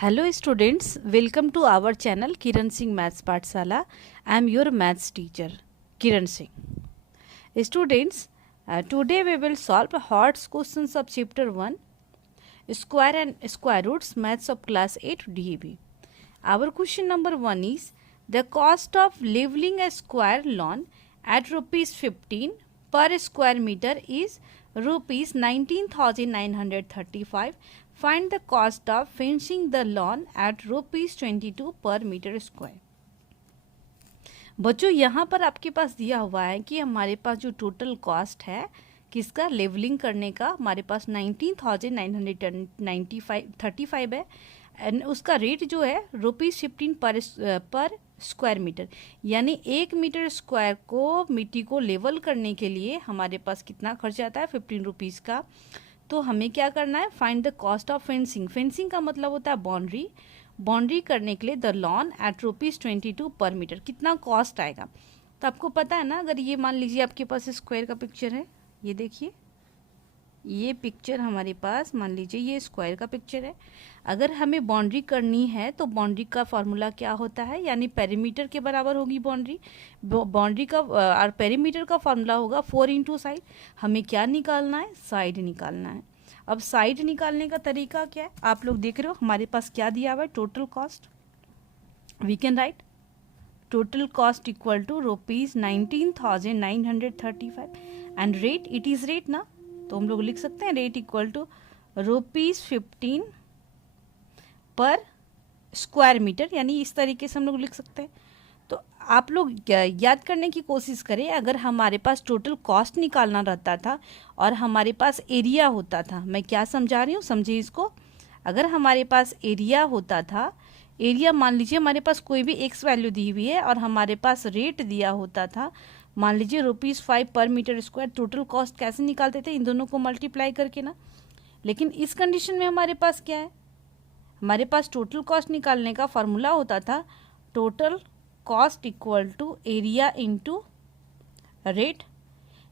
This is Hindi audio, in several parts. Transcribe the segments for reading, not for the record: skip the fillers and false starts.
Hello students, welcome to our channel Kiran Singh Maths Pathshala. I am your maths teacher Kiran Singh. Students, today we will solve hot questions of chapter 1 square and square roots maths of class 8 DAB. Our question number 1 is the cost of leveling a square lawn at rupees 15 per square meter is rupees 19,935. Find the cost of fencing the lawn at rupees 22 per meter square. बच्चों यहाँ पर आपके पास दिया हुआ है कि हमारे पास जो टोटल कॉस्ट है किसका लेवलिंग करने का हमारे पास 19,935 है एंड उसका रेट जो है ₹15 पर स्क्वायर मीटर, यानी 1 मीटर स्क्वायर को मिट्टी को लेवल करने के लिए हमारे पास कितना खर्च आता है 15 रुपीज़ का। तो हमें क्या करना है, find the cost of fencing. Fencing का मतलब होता है बाउंड्री करने के लिए द लॉन एट ₹22 पर मीटर कितना कॉस्ट आएगा। तो आपको पता है ना, अगर ये मान लीजिए आपके पास स्क्वायर का पिक्चर है, ये देखिए ये पिक्चर हमारे पास मान लीजिए ये स्क्वायर का पिक्चर है। अगर हमें बाउंड्री करनी है तो बाउंड्री का फॉर्मूला क्या होता है, यानी पेरीमीटर के बराबर होगी बाउंड्री का और पेरीमीटर का फॉर्मूला होगा 4 इंटू साइड। हमें क्या निकालना है, साइड निकालना है। अब साइड निकालने का तरीका क्या है, आप लोग देख रहे हो हमारे पास क्या दिया हुआ है, total cost. We can write total cost equal to ₹19,935 and rate, it is rate ना, तो हम लोग लिख सकते हैं रेट इक्वल टू ₹15 पर स्क्वायर मीटर, यानी इस तरीके से हम लोग लिख सकते हैं। तो आप लोग याद करने की कोशिश करें, अगर हमारे पास टोटल कॉस्ट निकालना रहता था और हमारे पास एरिया होता था, मैं क्या समझा रही हूँ समझिए इसको। अगर हमारे पास एरिया होता था, एरिया मान लीजिए हमारे पास कोई भी एक्स वैल्यू दी हुई है और हमारे पास रेट दिया होता था, मान लीजिए ₹5 पर मीटर स्क्वायर, टोटल कॉस्ट कैसे निकालते थे, इन दोनों को मल्टीप्लाई करके ना। लेकिन इस कंडीशन में हमारे पास क्या है, हमारे पास टोटल कॉस्ट निकालने का फॉर्मूला होता था total cost equal to area into rate.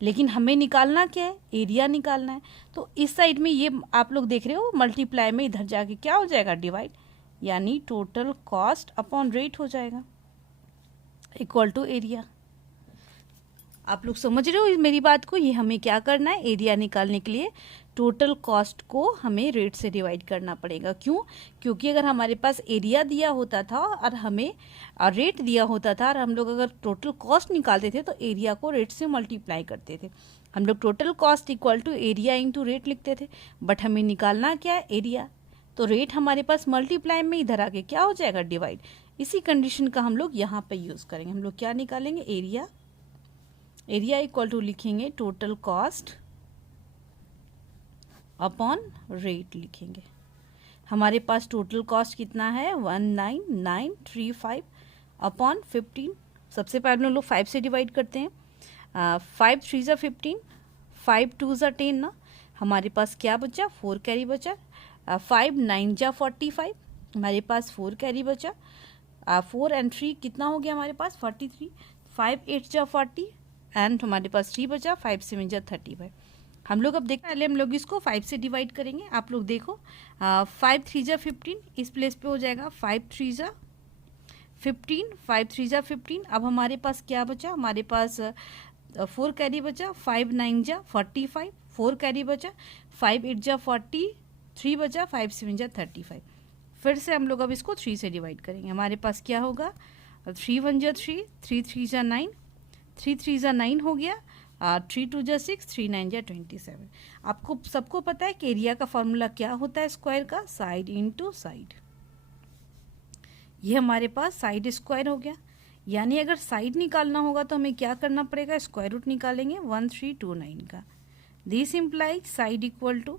लेकिन हमें निकालना क्या है, एरिया निकालना है। तो इस साइड में ये आप लोग देख रहे हो मल्टीप्लाई में इधर जाके क्या हो जाएगा, डिवाइड, यानी टोटल कॉस्ट अपॉन रेट हो जाएगा इक्वल टू एरिया। आप लोग समझ रहे हो मेरी बात को। ये हमें क्या करना है, एरिया निकालने के लिए टोटल कॉस्ट को हमें रेट से डिवाइड करना पड़ेगा। क्यों, क्योंकि अगर हमारे पास एरिया दिया होता था और हमें रेट दिया होता था और हम लोग अगर टोटल कॉस्ट निकालते थे तो एरिया को रेट से मल्टीप्लाई करते थे। हम लोग total cost equal to area into rate लिखते थे, बट हमें निकालना क्या है, एरिया। तो रेट हमारे पास मल्टीप्लाई में इधर आके क्या हो जाएगा, डिवाइड। इसी कंडीशन का हम लोग यहाँ पे यूज़ करेंगे। हम लोग क्या निकालेंगे, एरिया इक्वल टू लिखेंगे टोटल कॉस्ट अपॉन रेट लिखेंगे। हमारे पास टोटल कॉस्ट कितना है 19,935 अपॉन 15। सबसे पहले हम लोग 5 से डिवाइड करते हैं। 5 3 ज़ा 15, 5 2 ज़ा 10 ना, हमारे पास क्या बचा, 4 कैरी बचा। 5 9 ज़ा 45, हमारे पास 4 कैरी बचा। 4 एंड 3 कितना हो गया हमारे पास 43। 5 8 ज़ा 40 एंड हमारे पास 3 बचा। 5 7 ज़ा 35। हम लोग अब देखते हैं, पहले हम लोग इसको 5 से डिवाइड करेंगे। आप लोग देखो 5 3 ज़ा 15, इस प्लेस पे हो जाएगा 5 3 ज़ा 15, 5 3 ज़ा 15। अब हमारे पास क्या बचा, हमारे पास 4 कैरी बचा। 5 9 ज़ा 45, 4 कैरी बचा। 5 8 ज़ा 40, 3 बचा। 5 7 ज़ा 35। फिर से हम लोग अब इसको 3 से डिवाइड करेंगे। हमारे पास क्या होगा, 3 1 ज़ा 3, 3 3 ज़ा 9, 3 3 ज़ा 9 हो गया। 3 2 ज़ा 6, 3 9 ज़ा 27। आपको सबको पता है कि एरिया का फॉर्मूला क्या होता है स्क्वायर का, साइड इंटू साइड। ये हमारे पास साइड स्क्वायर हो गया। यानी अगर साइड निकालना होगा तो हमें क्या करना पड़ेगा, स्क्वायर रूट निकालेंगे 1329 का। This implies side equal to,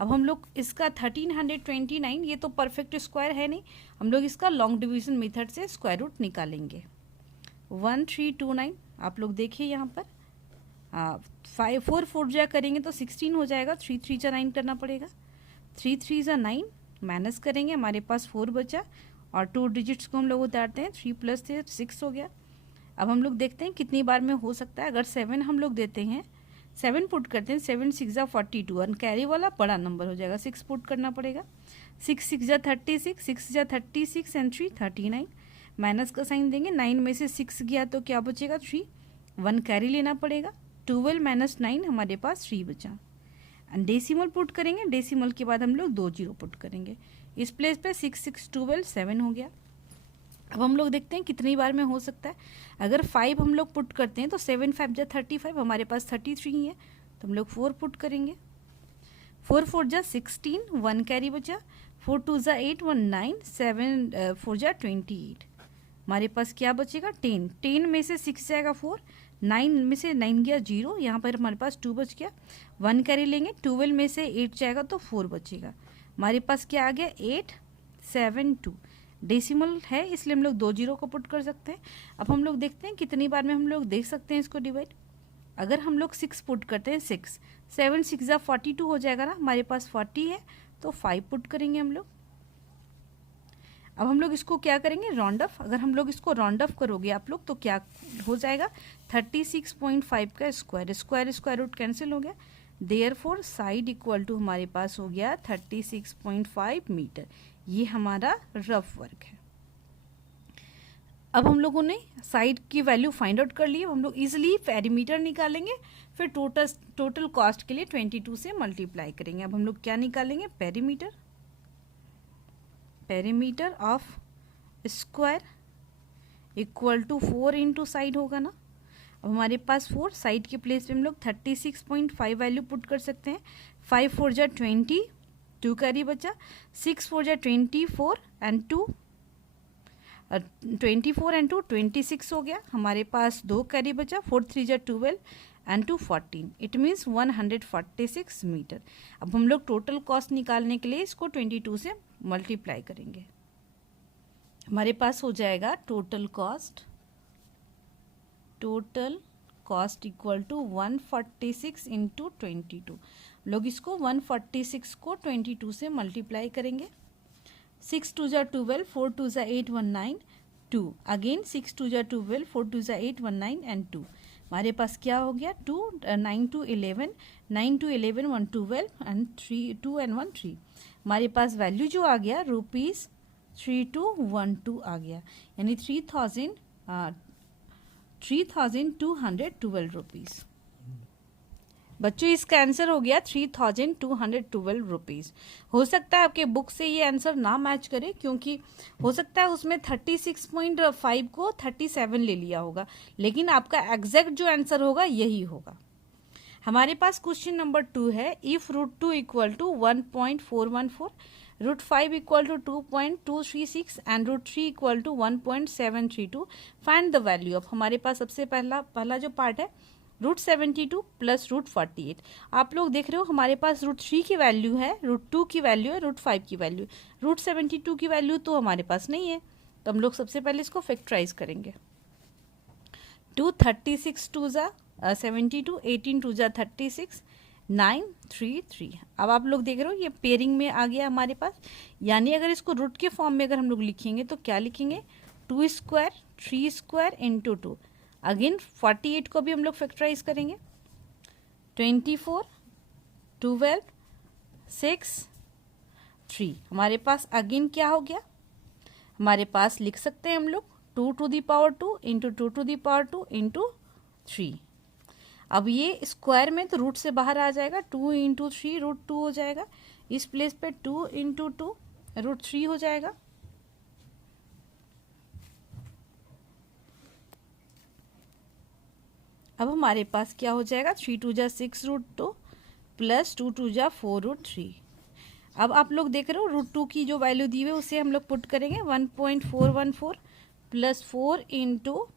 अब हम लोग इसका 1329, ये तो परफेक्ट स्क्वायर है नहीं, हम लोग इसका लॉन्ग डिवीजन मेथड से स्क्वायर रूट निकालेंगे 1329। आप लोग देखिए यहाँ पर 5 4 4 जा करेंगे तो 16 हो जाएगा। 3 3 जा 9 करना पड़ेगा। 3 3 जा 9 माइनस करेंगे, हमारे पास 4 बचा और 2 डिजिट्स को हम लोग उतारते हैं। 3 + 3 6 हो गया। अब हम लोग देखते हैं कितनी बार में हो सकता है। अगर 7 हम लोग देते हैं, 7 पुट करते हैं, 7 6 जा 42 और कैरी वाला बड़ा नंबर हो जाएगा, 6 पुट करना पड़ेगा। 6 6 जा 36, 6 जा 36 एंड 3 39, माइनस का साइन देंगे, 9 में से 6 गया तो क्या बचेगा 3, 1 कैरी लेना पड़ेगा, 12 माइनस 9 हमारे पास 3 बचा। एंड डेसिमल पुट करेंगे, डेसिमल के बाद हम लोग 2 जीरो पुट करेंगे, इस प्लेस पे 6 6 12 7 हो गया। अब हम लोग देखते हैं कितनी बार में हो सकता है। अगर 5 हम लोग पुट करते हैं तो 7 5 जा 35, हमारे पास 33 ही है तो हम लोग 4 पुट करेंगे, 4 4 जा 16, 1 कैरी बचा, 4 2 जा 8 1 9, 7 4 जा 28, हमारे पास क्या बचेगा 10, 10 में से 6 जाएगा 4, 9 में से 9 गया 0, यहाँ पर हमारे पास 2 बच गया, 1 कैरी लेंगे, 12 में से 8 जाएगा तो 4 बचेगा, हमारे पास क्या आ गया 8 7 2। डेसिमल है इसलिए हम लोग 2 जीरो को पुट कर सकते हैं। अब हम लोग देखते हैं कितनी बार में हम लोग देख सकते हैं इसको डिवाइड। अगर हम लोग 6 पुट करते हैं, 6 7 6 जा 42 हो जाएगा ना, हमारे पास 40 है तो 5 पुट करेंगे हम लोग। अब हम लोग इसको क्या करेंगे राउंड ऑफ, अगर हम लोग इसको राउंड ऑफ करोगे आप लोग तो क्या हो जाएगा 36.5 का square, square square root cancel हो गया, देयरफॉर साइड इक्वल टू हमारे पास हो गया 36.5 मीटर। ये हमारा रफ वर्क है। अब हम लोगों ने साइड की वैल्यू फाइंड आउट कर ली, हम लोग इजीली पेरीमीटर निकालेंगे, फिर टोटल कॉस्ट के लिए 22 से मल्टीप्लाई करेंगे। अब हम लोग क्या निकालेंगे perimeter, perimeter of square equal to 4 into side होगा ना। अब हमारे पास 4, साइड के प्लेस पे हम लोग 36.5 वैल्यू पुट कर सकते हैं, 5 4 जा 20, 2 कैरी बचा, 6 4 जा 24 एंड 2 24 एंड 2 26 हो गया, हमारे पास 2 कैरी बचा, 4 3 जा 12 एंड 2 14, इट मीन्स 146 मीटर। अब हम लोग टोटल कॉस्ट निकालने के लिए इसको 22 से मल्टीप्लाई करेंगे, हमारे पास हो जाएगा total cost equal to 146 into 22। लोग इसको 146 को 22 से मल्टीप्लाई करेंगे, 6 2 जा 12, 4 2 जा 8 1 9 2, अगेन 6 2 जा 12, 4 2 जा 8 1 9 एंड 2, हमारे पास क्या हो गया 2 9 2 11, 9 2 11 1 12 एंड 3 2 एंड 1 3, हमारे पास वैल्यू जो आ गया ₹3212 आ गया, यानी 3,212 रुपीज़। बच्चों इसका आंसर हो गया 3,212 रुपीज़। हो सकता है आपके बुक से ये आंसर ना मैच करे, क्योंकि हो सकता है उसमें 36.5 को 37 ले लिया होगा, लेकिन आपका एग्जैक्ट जो आंसर होगा यही होगा। हमारे पास क्वेश्चन नंबर 2 है, if √2 equal to 1.414, √5 equal to 2.236 and √3 equal to 1.732, find the value of. हमारे पास सबसे पहला जो पार्ट है √72 प्लस √48। आप लोग देख रहे हो हमारे पास √3 की वैल्यू है, √2 की वैल्यू है, √5 की वैल्यू, √72 की वैल्यू तो हमारे पास नहीं है, तो हम लोग सबसे पहले इसको फैक्टराइज करेंगे। 2 36 2 जा 72, 18 2 जा 36, 9 3 3। अब आप लोग देख रहे हो ये पेयरिंग में आ गया हमारे पास, यानी अगर इसको रूट के फॉर्म में अगर हम लोग लिखेंगे तो क्या लिखेंगे 2 स्क्वायर 3 स्क्वायर इंटू 2, अगेन 48 को भी हम लोग फैक्टराइज करेंगे, 24 12 6 3, हमारे पास अगेन क्या हो गया, हमारे पास लिख सकते हैं हम लोग 2 to the power 2 into 2 to the power 2 into 3। अब ये स्क्वायर में तो रूट से बाहर आ जाएगा, 2 इंटू 3 √2 हो जाएगा, इस प्लेस पे 2 इंटू 2 √3 हो जाएगा। अब हमारे पास क्या हो जाएगा 3 2 जा 6 √2 प्लस 2 2 जा 4 √3। अब आप लोग देख रहे हो √2 की जो वैल्यू दी हुई है उसे हम लोग पुट करेंगे, 1.414 प्लस 4 इंटू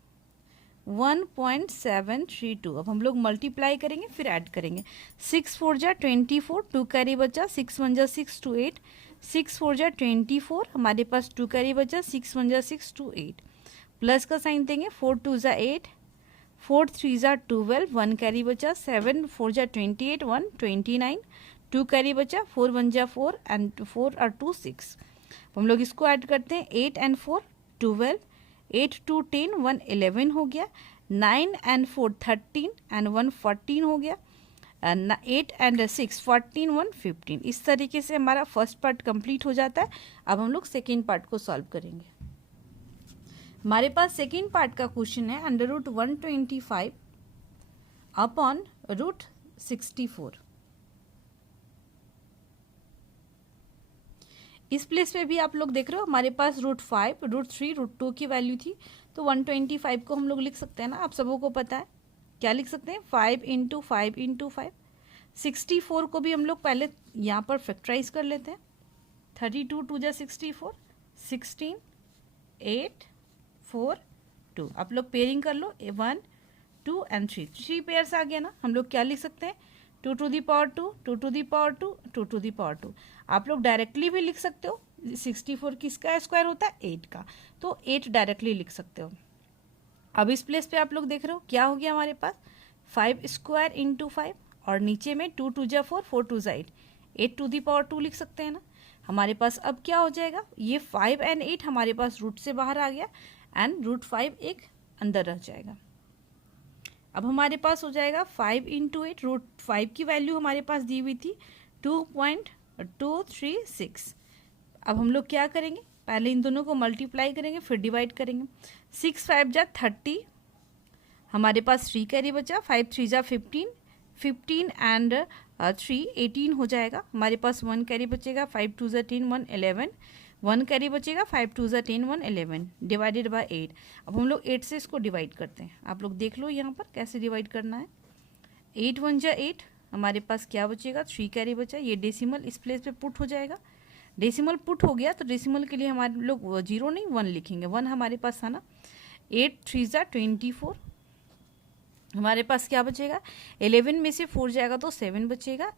1.732। अब हम लोग मल्टीप्लाई करेंगे फिर ऐड करेंगे, 6 4 जा 24, 2 कैरी बचा, 6 1 जा 6 2 8, 6 4 जा 24, हमारे पास 2 कैरी बचा, 6 1 जा 6 2 8, प्लस का साइन देंगे, 4 2 जा 8, 4 3 जा 12, 1 कैरी बचा, 7 4 जा 28 1 29, 2 कैरी बचा, 4 1 जा 4 एंड 4 और 2 6। हम लोग इसको ऐड करते हैं, 8 एंड 4 12, 8 2 10 1 11 हो गया, 9 एंड 4 13 एंड 1 14 हो गया, 8 एंड 6 14 1 15। इस तरीके से हमारा फर्स्ट पार्ट कंप्लीट हो जाता है। अब हम लोग सेकेंड पार्ट को सॉल्व करेंगे। हमारे पास सेकेंड पार्ट का क्वेश्चन है √125 अपॉन √64। इस प्लेस पे भी आप लोग देख रहे हो हमारे पास √5, √3, √2 की वैल्यू थी, तो 125 को हम लोग लिख सकते हैं ना। आप सबों को पता है क्या लिख सकते हैं, 5 इंटू 5 इंटू 5। 64 को भी हम लोग पहले यहाँ पर फैक्टराइज कर लेते हैं। 32 2 जा 64, 16 8 4 2। आप लोग पेयरिंग कर लो, 1 2 एंड 3 पेयर्स आ गया ना। हम लोग क्या लिख सकते हैं, 2 to the power 2, 2 to the power 2, 2 to the power 2। आप लोग डायरेक्टली भी लिख सकते हो। 64 किसका स्क्वायर होता है, 8 का, तो 8 डायरेक्टली लिख सकते हो। अब इस प्लेस पे आप लोग देख रहे हो क्या हो गया हमारे पास, 5 स्क्वायर इंटू 5 और नीचे में 2 2 जा 4, 4 2 जा 8, 8 to the power 2 लिख सकते हैं ना। हमारे पास अब क्या हो जाएगा, ये 5 एंड 8 हमारे पास रूट से बाहर आ गया एंड √5 एक अंदर रह जाएगा। अब हमारे पास हो जाएगा 5 इंटू 8, √5 की वैल्यू हमारे पास दी हुई थी 2.236। अब हम लोग क्या करेंगे, पहले इन दोनों को मल्टीप्लाई करेंगे फिर डिवाइड करेंगे। 6 5 जा 30, हमारे पास 3 कैरी बचा, 5 3 जा 15, 15 एंड 3 18 हो जाएगा। हमारे पास 1 कैरी बचेगा, 5 2 जा 10 1 11, 1 कैरी बचेगा, 5 2 जा 10 1 11 डिवाइडेड बाय 8। अब हम लोग 8 से इसको डिवाइड करते हैं। आप लोग देख लो यहाँ पर कैसे डिवाइड करना है। 8 1 जा 8, हमारे पास क्या बचेगा, 3 कैरी बचा। ये डेसिमल इस प्लेस पे पुट हो जाएगा। डेसिमल पुट हो गया तो डेसिमल के लिए हमारे लोग 0 नहीं 1 लिखेंगे। 1 हमारे पास था ना। 8 3 जा 24, हमारे पास क्या बचेगा, 11 में से 4 जाएगा तो 7 बचेगा।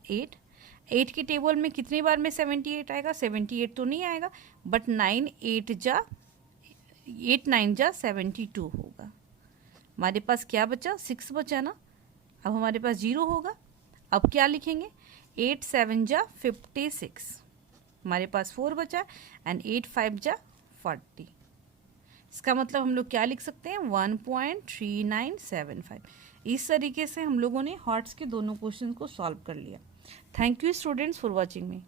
8 की टेबल में कितनी बार में 78 आएगा, 78 तो नहीं आएगा, बट 9 8 9 जा 72 होगा। हमारे पास क्या बचा, 6 बचा ना। अब हमारे पास 0 होगा। अब क्या लिखेंगे, 8 7 जा 56, हमारे पास 4 बचा एंड 8 5 जा 40। इसका मतलब हम लोग क्या लिख सकते हैं, 1.3975। इस तरीके से हम लोगों ने हॉट्स के दोनों क्वेश्चन को सॉल्व कर लिया। Thank you students for watching me.